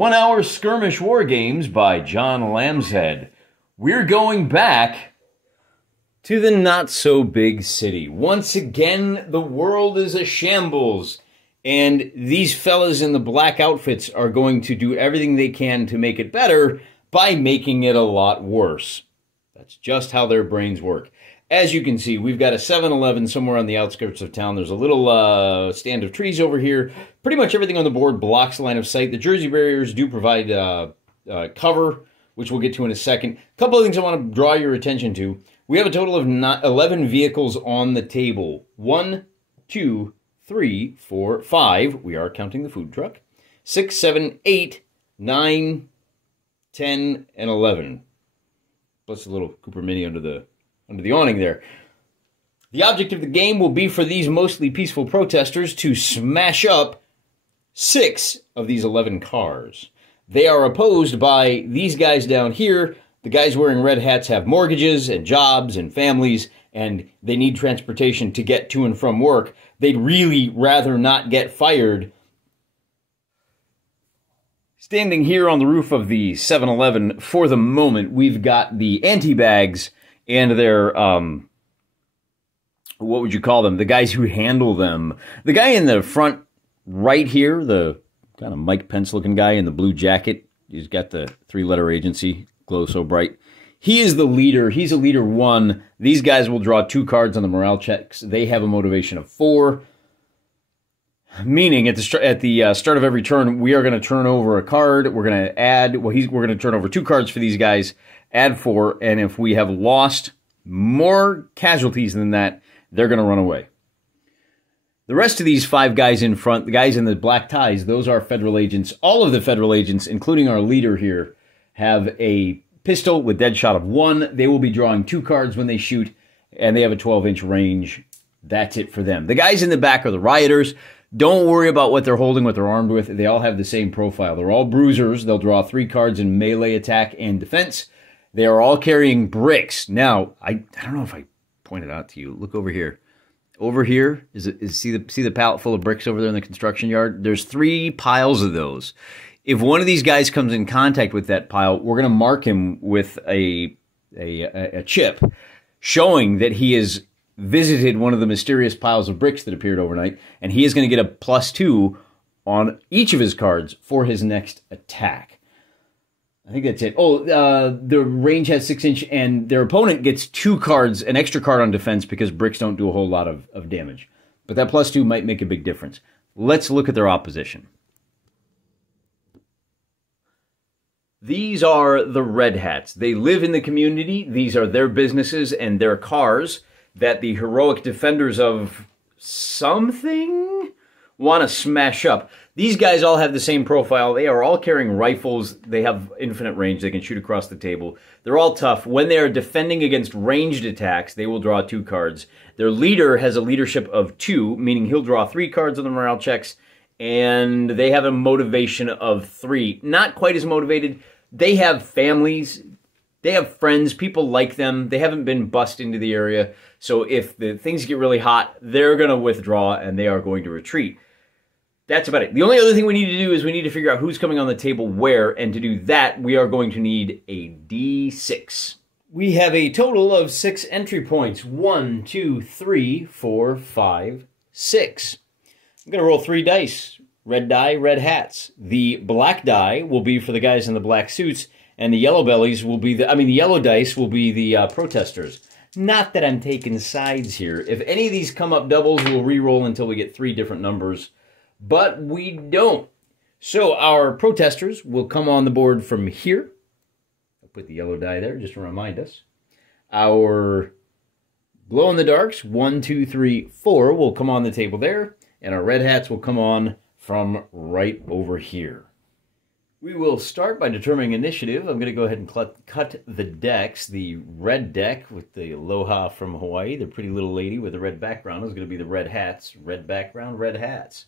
1 hour Skirmish War Games by John Lambshead. We're going back to the not-so-big city. Once again, the world is a shambles, and these fellas in the black outfits are going to do everything they can to make it better by making it a lot worse. That's just how their brains work. As you can see, we've got a 7-Eleven somewhere on the outskirts of town. There's a little stand of trees over here. Pretty much everything on the board blocks the line of sight. The Jersey barriers do provide cover, which we'll get to in a second. A couple of things I want to draw your attention to. We have a total of 11 vehicles on the table. 1, 2, 3, 4, 5. We are counting the food truck. 6, 7, 8, 9, 10, and 11. Plus a little Cooper Mini under the awning there. The object of the game will be for these mostly peaceful protesters to smash up 6 of these 11 cars. They are opposed by these guys down here. The guys wearing red hats have mortgages and jobs and families, and they need transportation to get to and from work. They'd really rather not get fired. Standing here on the roof of the 7-Eleven for the moment, we've got the anti-bags and their, what would you call them? The guys who handle them. The guy in the front right here, the kind of Mike Pence-looking guy in the blue jacket, he's got the 3-letter agency, glow so bright. He is the leader. He's a leader 1. These guys will draw 2 cards on the morale checks. They have a motivation of 4. Meaning, at the start of every turn, we are going to turn over a card. We're going to add, we're going to turn over 2 cards for these guys, add 4, and if we have lost more casualties than that, they're going to run away. The rest of these 5 guys in front, the guys in the black ties, those are federal agents. All of the federal agents, including our leader here, have a pistol with dead shot of 1. They will be drawing 2 cards when they shoot, and they have a 12-inch range. That's it for them. The guys in the back are the rioters. Don't worry about what they're holding, what they're armed with. They all have the same profile. They're all bruisers. They'll draw 3 cards in melee attack and defense. They are all carrying bricks. Now, I don't know if I pointed out to you. Look over here. Over here, see the pallet full of bricks over there in the construction yard? There's 3 piles of those. If one of these guys comes in contact with that pile, we're going to mark him with a chip showing that he has visited one of the mysterious piles of bricks that appeared overnight, and he is going to get a +2 on each of his cards for his next attack. I think that's it. Oh, the range has 6-inch, and their opponent gets 2 cards, an extra card on defense, because bricks don't do a whole lot of damage. But that +2 might make a big difference. Let's look at their opposition. These are the Red Hats. They live in the community. These are their businesses and their cars that the heroic defenders of something want to smash up. These guys all have the same profile. They are all carrying rifles. They have infinite range. They can shoot across the table. They're all tough. When they are defending against ranged attacks, they will draw 2 cards. Their leader has a leadership of 2, meaning he'll draw 3 cards on the morale checks, and they have a motivation of 3. Not quite as motivated. They have families. They have friends. People like them. They haven't been bussed into the area. So if the things get really hot, they're going to withdraw, and they are going to retreat. That's about it. The only other thing we need to do is we need to figure out who's coming on the table where, and to do that, we are going to need a D6. We have a total of 6 entry points. 1, 2, 3, 4, 5, 6. I'm going to roll 3 dice. Red die, red hats. The black die will be for the guys in the black suits, and the yellow bellies will be the yellow dice will be the protesters. Not that I'm taking sides here. If any of these come up doubles, we'll re-roll until we get 3 different numbers. But we don't. So our protesters will come on the board from here. I'll put the yellow die there just to remind us. Our glow-in-the-darks, 1, 2, 3, 4, will come on the table there. And our red hats will come on from right over here. We will start by determining initiative. I'm going to go ahead and cut the decks. The red deck with the Aloha from Hawaii, the pretty little lady with the red background, is going to be the red hats. Red background, red hats.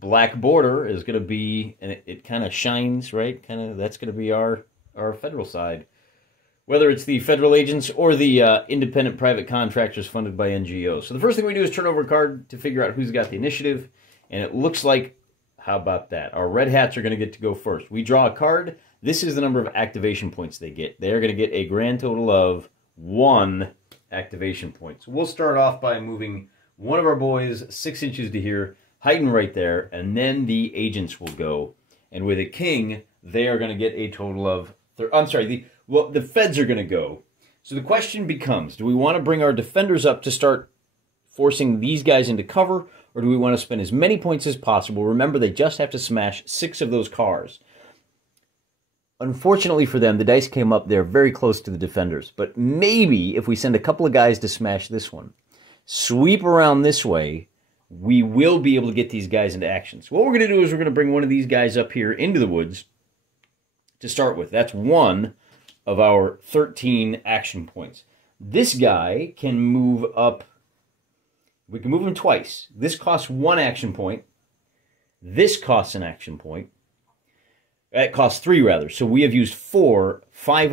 Black border is going to be, and it kind of shines, right? That's going to be our federal side. Whether it's the federal agents or the independent private contractors funded by NGOs. So the first thing we do is turn over a card to figure out who's got the initiative. And it looks like How about that? Our red hats are going to get to go first. We draw a card. This is the number of activation points they get. They're going to get a grand total of 1 activation point. So we'll start off by moving one of our boys 6 inches to here, hiding right there, and then the agents will go. And with a king, they are going to get a total of... the feds are going to go. So the question becomes, do we want to bring our defenders up to start forcing these guys into cover, or do we want to spend as many points as possible? Remember, they just have to smash 6 of those cars. Unfortunately for them, the dice came up there very close to the defenders. But maybe if we send a couple of guys to smash this one, sweep around this way, we will be able to get these guys into action. So what we're going to do is we're going to bring one of these guys up here into the woods to start with. That's 1 of our 13 action points. This guy can move up. We can move him twice. This costs 1 action point. This costs an action point. It costs 3, rather. So we have used 5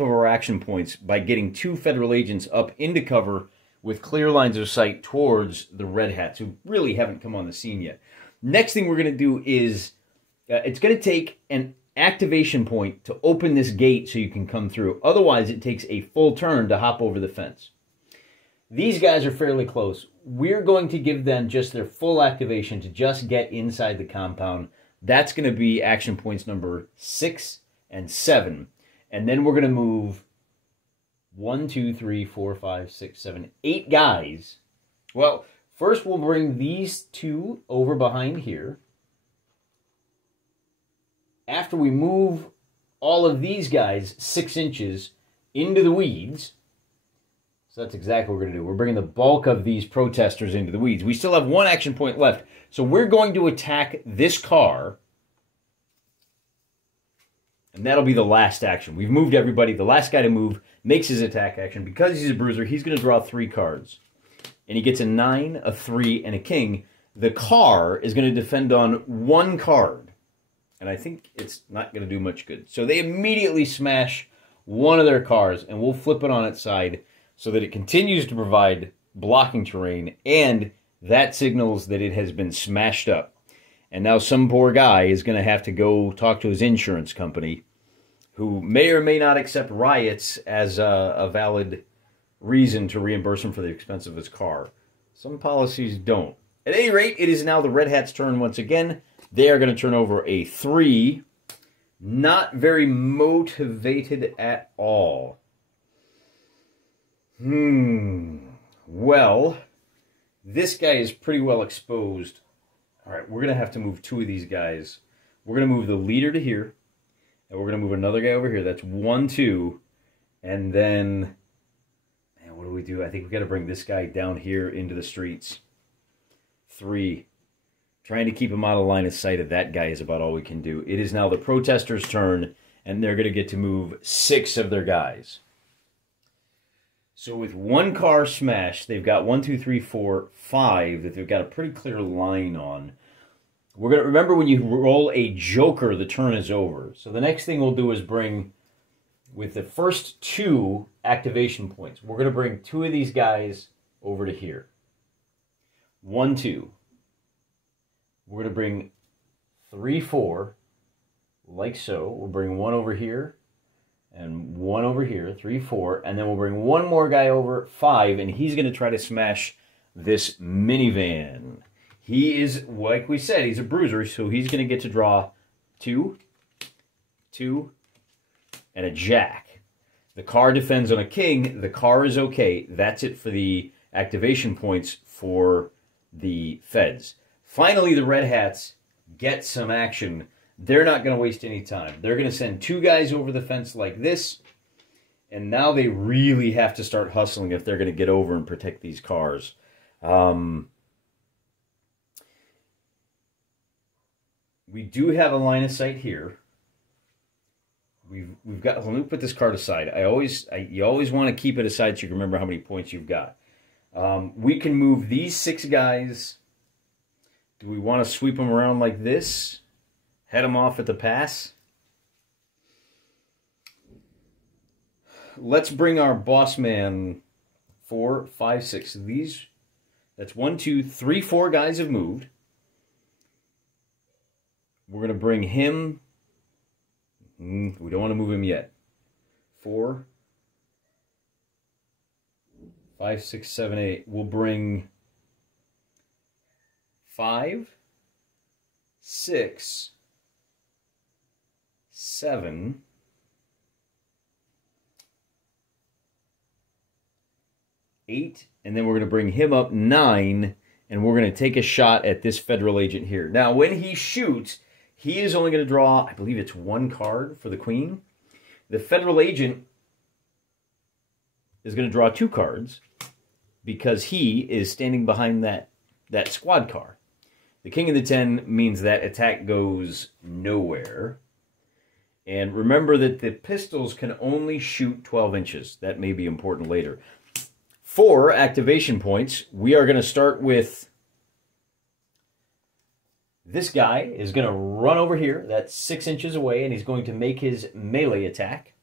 of our action points by getting 2 federal agents up into cover with clear lines of sight towards the red hats, who really haven't come on the scene yet. Next thing we're going to do is, it's going to take an activation point to open this gate so you can come through. Otherwise, it takes a full turn to hop over the fence. These guys are fairly close. We're going to give them just their full activation to just get inside the compound. That's going to be action points number 6 and 7. And then we're going to move 1, 2, 3, 4, 5, 6, 7, 8 guys. Well, first we'll bring these 2 over behind here. After we move all of these guys 6 inches into the weeds, so that's exactly what we're going to do. We're bringing the bulk of these protesters into the weeds. We still have 1 action point left. So we're going to attack this car. And that'll be the last action. We've moved everybody. The last guy to move makes his attack action. Because he's a bruiser, he's going to draw 3 cards. And he gets a 9, a 3, and a king. The car is going to defend on 1 card. And I think it's not going to do much good. So they immediately smash one of their cars, and we'll flip it on its side so that it continues to provide blocking terrain, and that signals that it has been smashed up. And now some poor guy is going to have to go talk to his insurance company, who may or may not accept riots as a valid reason to reimburse him for the expense of his car. Some policies don't. At any rate, it is now the Red Hats' turn once again. They are going to turn over a 3. Not very motivated at all. Well, this guy is pretty well exposed. All right, we're going to have to move 2 of these guys. We're going to move the leader to here, and we're going to move another guy over here. That's 1, 2, and then, man, what do we do? I think we got to bring this guy down here into the streets. 3. Trying to keep him out of line of sight of that guy is about all we can do. It is now the protesters' turn, and they're going to get to move 6 of their guys. So with 1 car smashed, they've got 1, 2, 3, 4, 5 that they've got a pretty clear line on. We're going to remember, when you roll a joker, the turn is over. So the next thing we'll do is bring, with the first 2 activation points, we're going to bring 2 of these guys over to here. 1, 2. We're going to bring 3, 4, like so. We'll bring 1 over here. And 1 over here, 3, 4, and then we'll bring 1 more guy over, 5, and he's going to try to smash this minivan. He is, like we said, he's a bruiser, so he's going to get to draw 2, 2, and a jack. The car defends on a king. The car is okay. That's it for the activation points for the feds. Finally, the Red Hats get some action. They're not going to waste any time. They're going to send 2 guys over the fence like this, and now they really have to start hustling if they're going to get over and protect these cars. We do have a line of sight here. We've got. Let me put this card aside. You always want to keep it aside so you can remember how many points you've got. We can move these 6 guys. Do we want to sweep them around like this? Head them off at the pass? Let's bring our boss man 4, 5, 6. These, that's 1, 2, 3, 4 guys have moved. We're going to bring him. We don't want to move him yet. 4, 5, 6, 7, 8. We'll bring 5, 6, 7, 8, and then we're going to bring him up 9, and we're going to take a shot at this federal agent here. Now, when he shoots, he is only going to draw, I believe it's 1 card for the queen. The federal agent is going to draw 2 cards because he is standing behind that squad car. The king of the 10 means that attack goes nowhere. And remember that the pistols can only shoot 12 inches. That may be important later. For activation points, we are going to start with this guy is going to run over here. That's 6 inches away, and he's going to make his melee attack.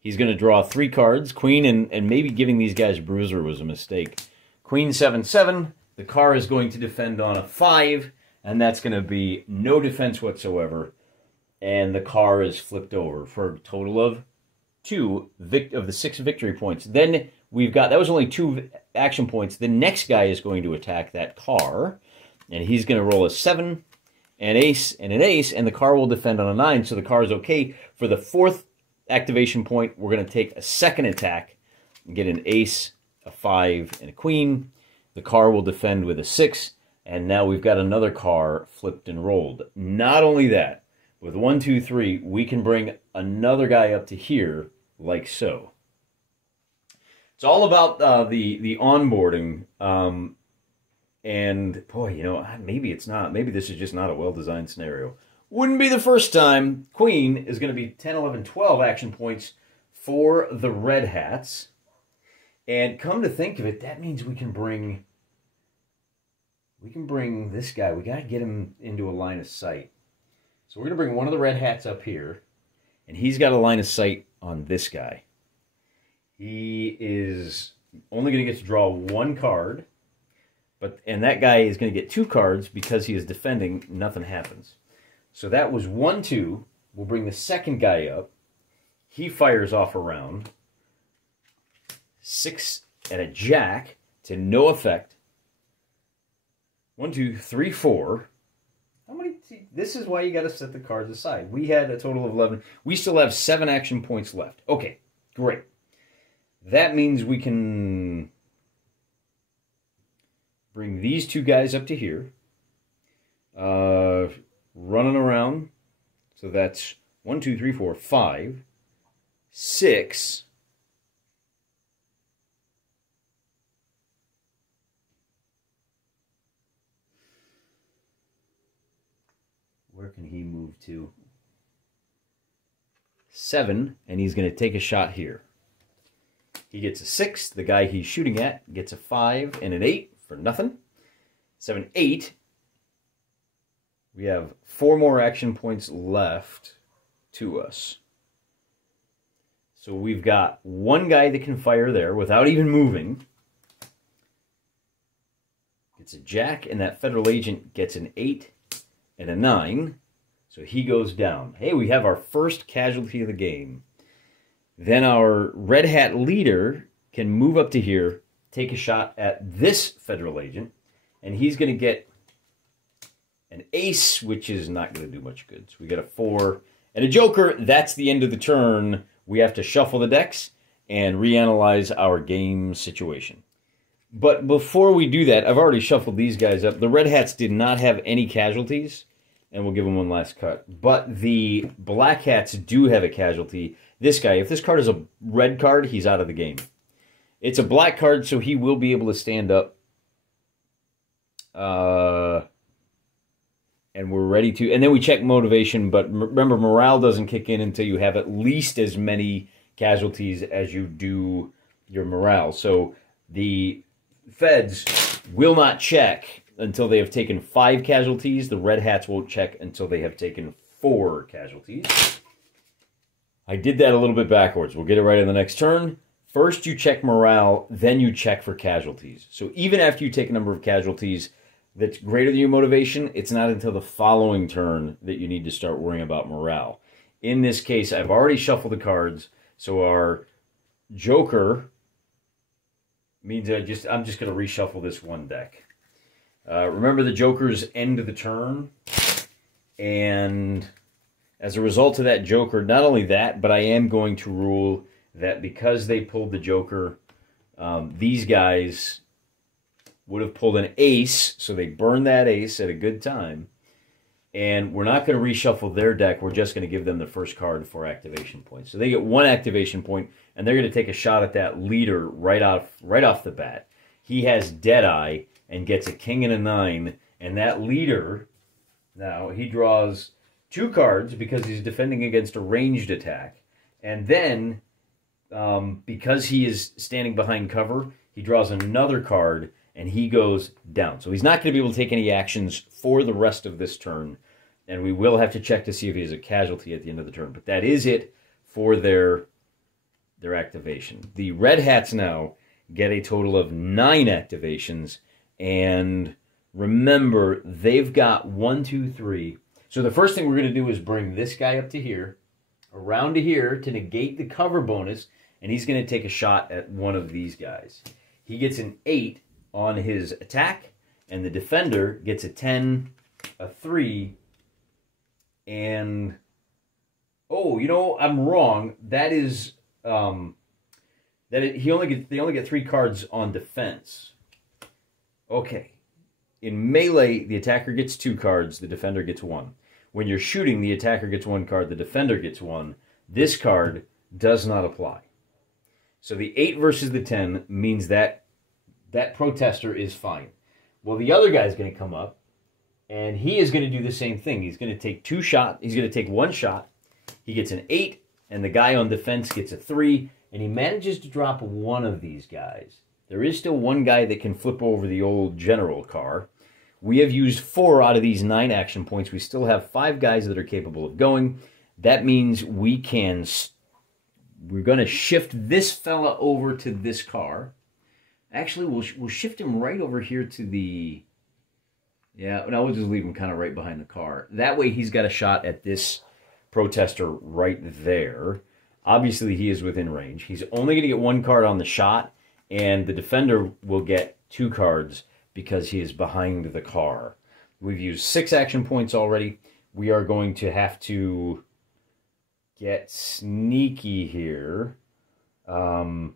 He's going to draw 3 cards. Queen, and maybe giving these guys bruiser was a mistake. Queen 7, 7. The car is going to defend on a 5, and that's going to be no defense whatsoever. And the car is flipped over for a total of 2 of the 6 victory points. Then we've got, that was only 2 action points. The next guy is going to attack that car, and he's going to roll a 7, an ace, and an ace, and the car will defend on a 9, so the car is okay. For the 4th activation point, we're going to take a second attack and get an ace, a 5, and a queen. The car will defend with a 6, and now we've got another car flipped and rolled. Not only that, with 1, 2, 3, we can bring another guy up to here, like so. It's all about the onboarding, and boy, you know, maybe it's not. Maybe this is just not a well-designed scenario. Wouldn't be the first time. Queen is going to be 10, 11, 12 action points for the Red Hats. And come to think of it, that means we can bring this guy. We got to get him into a line of sight. So we're going to bring one of the Red Hats up here, and he's got a line of sight on this guy. He is only going to get to draw 1 card, and that guy is going to get 2 cards because he is defending. Nothing happens. So that was 1, 2. We'll bring the second guy up. He fires off a round. 6 and a jack to no effect. 1, 2, 3, 4. How many? This is why you got to set the cards aside. We had a total of 11. We still have 7 action points left. Okay, great. That means we can bring these 2 guys up to here. Running around. So that's 1, 2, 3, 4, 5, 6. Where can he move to? 7, and he's going to take a shot here. He gets a 6. The guy he's shooting at gets a 5 and an 8 for nothing. 7, 8. We have 4 more action points left to us. So we've got 1 guy that can fire there without even moving. Gets a jack, and that federal agent gets an 8 and a 9. So he goes down. Hey, we have our first casualty of the game. Then our Red Hat leader can move up to here, take a shot at this federal agent, and he's going to get an ace, which is not going to do much good. So we got a 4 and a joker. That's the end of the turn. We have to shuffle the decks and reanalyze our game situation. But before we do that, I've already shuffled these guys up. The Red Hats did not have any casualties, and we'll give them one last cut. But the Black Hats do have a casualty. This guy, if this card is a red card, he's out of the game. It's a black card, so he will be able to stand up. And we're ready to... And then we check motivation, but remember, morale doesn't kick in until you have at least as many casualties as you do your morale. So the Feds will not check until they have taken 5 casualties. The Red Hats won't check until they have taken 4 casualties. I did that a little bit backwards. We'll get it right in the next turn. First you check morale, then you check for casualties. So even after you take a number of casualties, that's greater than your motivation, it's not until the following turn that you need to start worrying about morale. In this case, I've already shuffled the cards, so our Joker means I'm just going to reshuffle this one deck. Remember, the Joker's end of the turn, and as a result of that Joker, not only that, but I am going to rule that because they pulled the Joker, these guys would have pulled an ace, so they burned that ace at a good time. And we're not going to reshuffle their deck. We're just going to give them the first card for activation points. So they get one activation point, and they're going to take a shot at that leader right off the bat. He has Deadeye and gets a king and a 9, and that leader, now he draws 2 cards because he's defending against a ranged attack. And then, because he is standing behind cover, he draws another card, and he goes down. So he's not going to be able to take any actions for the rest of this turn, and we will have to check to see if he has a casualty at the end of the turn. But that is it for their activation. The Red Hats now get a total of 9 activations, and remember, they've got 1, 2, 3. So the first thing we're going to do is bring this guy up to here, around to here to negate the cover bonus, and he's going to take a shot at one of these guys. He gets an 8 on his attack, and the defender gets a 10, a 3, and oh, you know, I'm wrong. That is they only get 3 cards on defense. Okay, in melee, the attacker gets 2 cards, the defender gets 1. When you're shooting, the attacker gets 1 card, the defender gets 1. This card does not apply. So the 8 versus the 10 means that protester is fine. Well, the other guy's going to come up, and he is going to do the same thing. He's going to take 2 shots. He's going to take 1 shot. He gets an 8, and the guy on defense gets a 3, and he manages to drop one of these guys. There is still one guy that can flip over the old general car. We have used 4 out of these 9 action points. We still have 5 guys that are capable of going. That means we're going to shift this fella over to this car. Actually, we'll shift him right over here to the... Yeah, no, we'll just leave him kind of right behind the car. That way he's got a shot at this protester right there. Obviously, he is within range. He's only going to get 1 card on the shot, and the defender will get 2 cards because he is behind the car. We've used 6 action points already. We are going to have to get sneaky here. And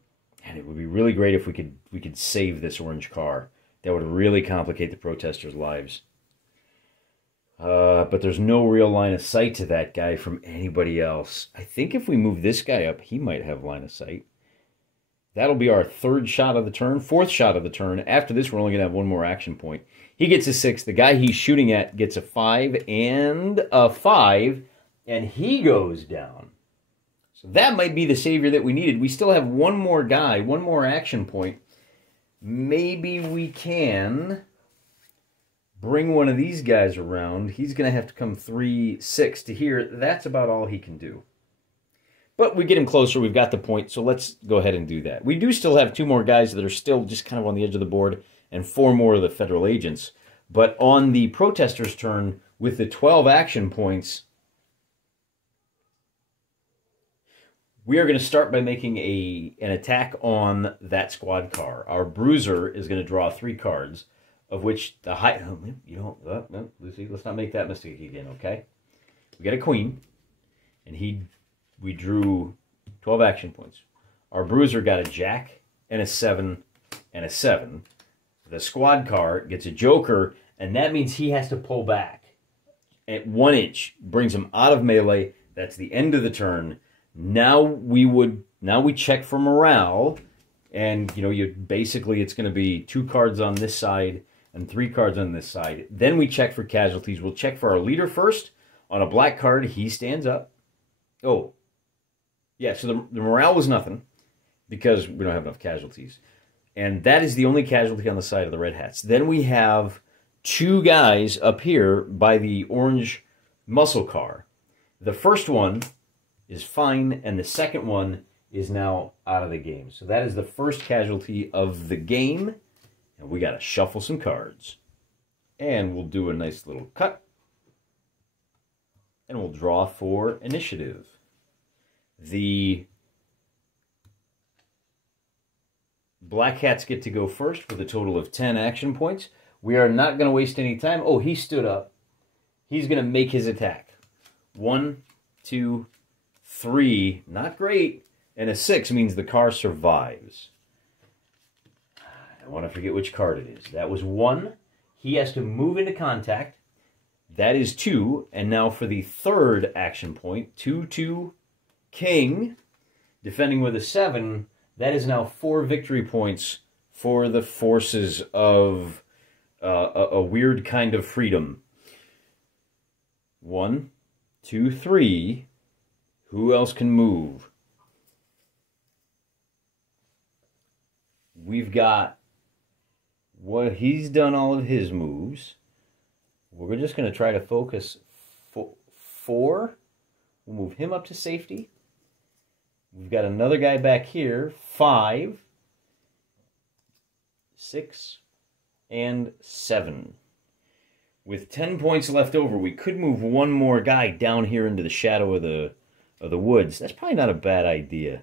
it would be really great if we could save this orange car. That would really complicate the protesters' lives. But there's no real line of sight to that guy from anybody else. I think if we move this guy up, he might have line of sight. That'll be our 3rd shot of the turn, 4th shot of the turn. After this, we're only going to have 1 more action point. He gets a 6. The guy he's shooting at gets a 5 and a 5, and he goes down. So that might be the savior that we needed. We still have 1 more guy, 1 more action point. Maybe we can bring one of these guys around. He's going to have to come 3, 6 to here. That's about all he can do. But we get him closer. We've got the point, so let's go ahead and do that. We do still have 2 more guys that are still just kind of on the edge of the board, and 4 more of the federal agents. But on the protesters' turn, with the 12 action points, we are going to start by making an attack on that squad car. Our bruiser is going to draw 3 cards, of which the high... No, Lucy, let's not make that mistake again, okay? We got a queen, and we drew 12 action points. Our bruiser got a jack and a 7 and a 7. The squad car gets a joker, and that means he has to pull back at 1 inch. Brings him out of melee. That's the end of the turn. Now we check for morale, and basically it's going to be 2 cards on this side and 3 cards on this side. Then we check for casualties. We'll check for our leader first. On a black card, he stands up. Oh, yeah. So the morale was nothing because we don't have enough casualties, and that is the only casualty on the side of the Red Hats. Then we have 2 guys up here by the orange muscle car. The first one is fine, and the second one is now out of the game. So that is the first casualty of the game, and we got to shuffle some cards. And we'll do a nice little cut. And we'll draw for initiative. The Black Hats get to go first with a total of 10 action points. We are not going to waste any time. Oh, he stood up. He's going to make his attack. 1, 2, 3. Not great. And a 6 means the car survives. I want to forget which card it is. That was 1. He has to move into contact. That is 2. And now for the third action point, 2-2 King. Defending with a 7. That is now 4 victory points for the forces of a weird kind of freedom. 1, 2, 3. Who else can move? We've got... Well, he's done all of his moves. We're just going to try to focus 4. We'll move him up to safety. We've got another guy back here. 5, 6, and 7. With 10 points left over, we could move one more guy down here into the shadow of the woods. That's probably not a bad idea.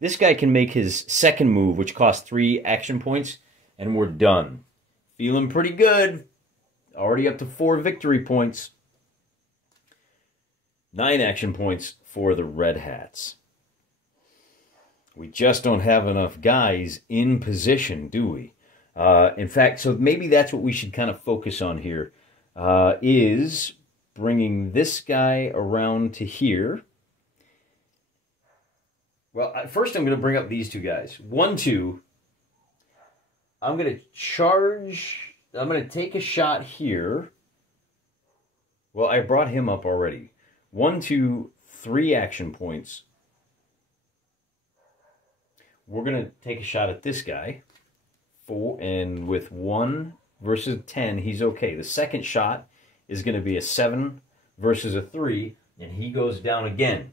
This guy can make his second move, which costs 3 action points, and we're done. Feeling pretty good. Already up to 4 victory points. 9 action points for the Red Hats. We just don't have enough guys in position, do we? In fact, so maybe that's what we should kind of focus on here, is bringing this guy around to here. Well, first I'm going to bring up these two guys. 1, 2. I'm going to charge... I'm going to take a shot here. Well, I brought him up already. 1, 2, 3 action points. We're going to take a shot at this guy. 4, and with 1 versus 10, he's okay. The second shot is going to be a 7 versus a 3, and he goes down again.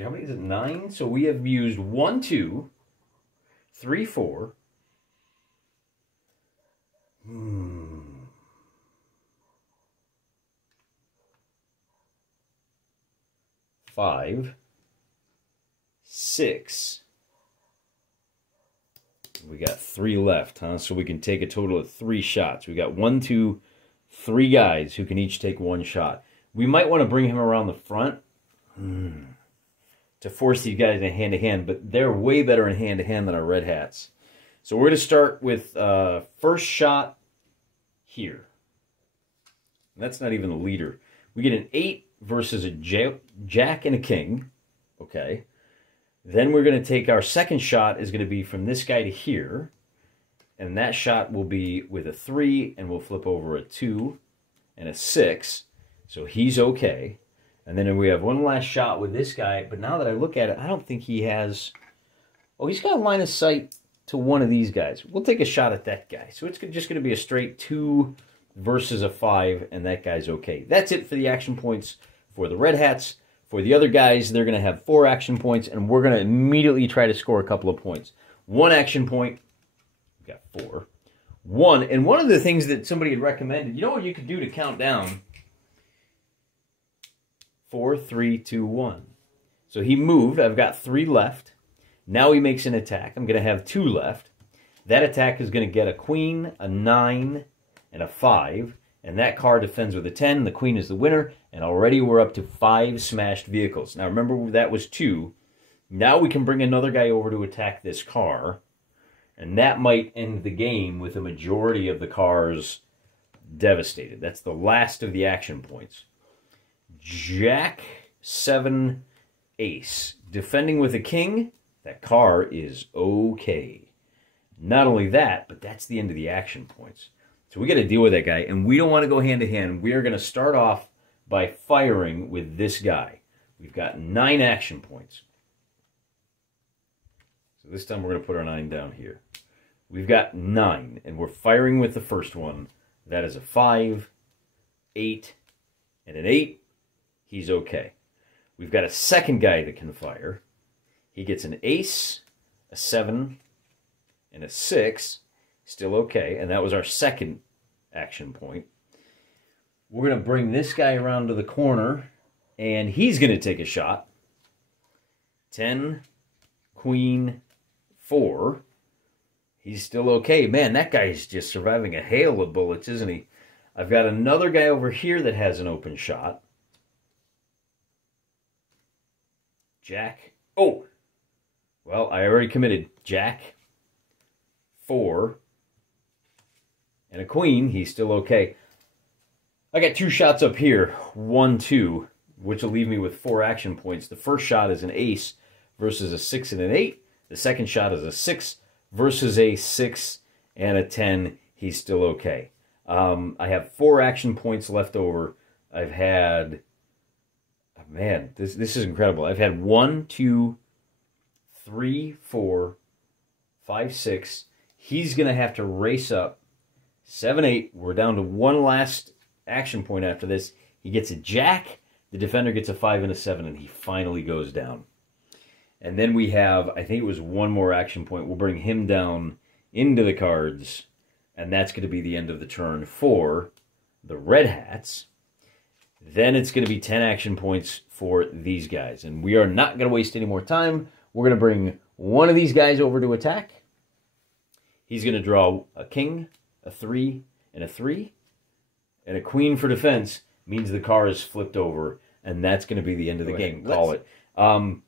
How many is it? 9? So we have used 1, 2, 3, 4. 5, 6. We got 3 left, huh? So we can take a total of 3 shots. We got 1, 2, 3 guys who can each take 1 shot. We might want to bring him around the front to force these guys in hand-to-hand, but they're way better in hand-to-hand than our Red Hats. So we're going to start with first shot here. And that's not even the leader. We get an 8 versus a Jack and a King. Okay. Then we're going to take our second shot is going to be from this guy to here. And that shot will be with a 3, and we'll flip over a 2 and a 6. So he's okay. And then we have one last shot with this guy. But now that I look at it, I don't think he has... Oh, he's got a line of sight to one of these guys. We'll take a shot at that guy. So it's just going to be a straight 2 versus a 5, and that guy's okay. That's it for the action points for the Red Hats. For the other guys, they're going to have 4 action points, and we're going to immediately try to score a couple of points. 1 action point. We've got 4. 1, and one of the things that somebody had recommended, you know what you could do to count down? 4, 3, 2, 1. So he moved. I've got 3 left. Now he makes an attack. I'm going to have 2 left. That attack is going to get a queen, a 9, and a 5. And that car defends with a 10. The queen is the winner. And already we're up to 5 smashed vehicles. Now remember, that was 2. Now we can bring another guy over to attack this car. And that might end the game with a majority of the cars devastated. That's the last of the action points. Jack, 7, ace. Defending with a king. That car is okay. Not only that, but that's the end of the action points. So we got to deal with that guy, and we don't want to go hand-to-hand. We are going to start off by firing with this guy. We've got 9 action points. So this time we're going to put our 9 down here. We've got 9, and we're firing with the first one. That is a 5, 8, and an 8. He's okay. We've got a second guy that can fire. He gets an ace, a 7, and a 6. still okay. And that was our second action point. We're going to bring this guy around to the corner, and he's going to take a shot. 10, queen, 4. He's still okay. Man, that guy's just surviving a hail of bullets, isn't he? I've got another guy over here that has an open shot. Jack. Oh! Well, I already committed. Jack. 4. And a queen. He's still okay. I got 2 shots up here. 1, 2. Which will leave me with 4 action points. The first shot is an ace versus a 6 and an 8. The second shot is a 6 versus a 6 and a 10. He's still okay. I have 4 action points left over. I've had... Man, this is incredible. I've had 1, 2, 3, 4, 5, 6. He's going to have to race up. 7, 8. We're down to 1 last action point after this. He gets a jack. The defender gets a 5 and a 7, and he finally goes down. And then we have, I think it was 1 more action point. We'll bring him down into the cards, and that's going to be the end of the turn for the Red Hats. Then it's going to be 10 action points for these guys. And we are not going to waste any more time. We're going to bring one of these guys over to attack. He's going to draw a king, a 3, and a 3. And a queen for defense means the car is flipped over. And that's going to be the end of the game. Call it. Kind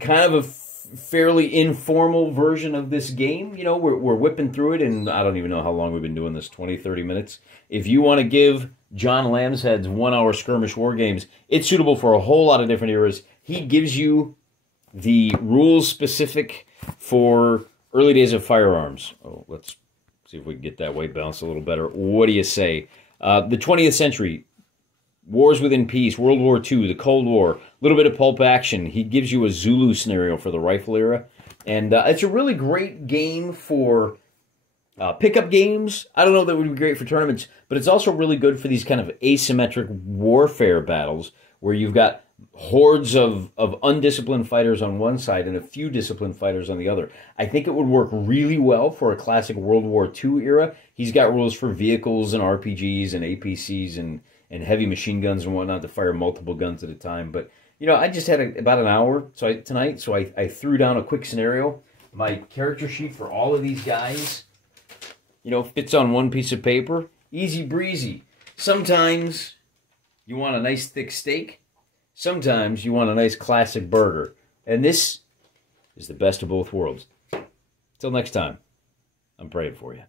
of a fairly informal version of this game. You know, we're whipping through it, and I don't even know how long we've been doing this, 20, 30 minutes. If you want to give John Lambshead's 1-hour Skirmish War Games, it's suitable for a whole lot of different eras. He gives you the rules specific for early days of firearms. Oh, let's see if we can get that weight balance a little better. What do you say? The 20th century, Wars Within Peace, World War II, the Cold War, a little bit of pulp action. He gives you a Zulu scenario for the rifle era. And it's a really great game for pickup games. I don't know that it would be great for tournaments, but it's also really good for these kind of asymmetric warfare battles where you've got hordes of undisciplined fighters on one side and a few disciplined fighters on the other. I think it would work really well for a classic World War II era. He's got rules for vehicles and RPGs and APCs and heavy machine guns and whatnot to fire multiple guns at a time. But, you know, I just had about an hour tonight, so I threw down a quick scenario. My character sheet for all of these guys, you know, fits on one piece of paper. Easy breezy. Sometimes you want a nice thick steak. Sometimes you want a nice classic burger. And this is the best of both worlds. Till next time, I'm praying for you.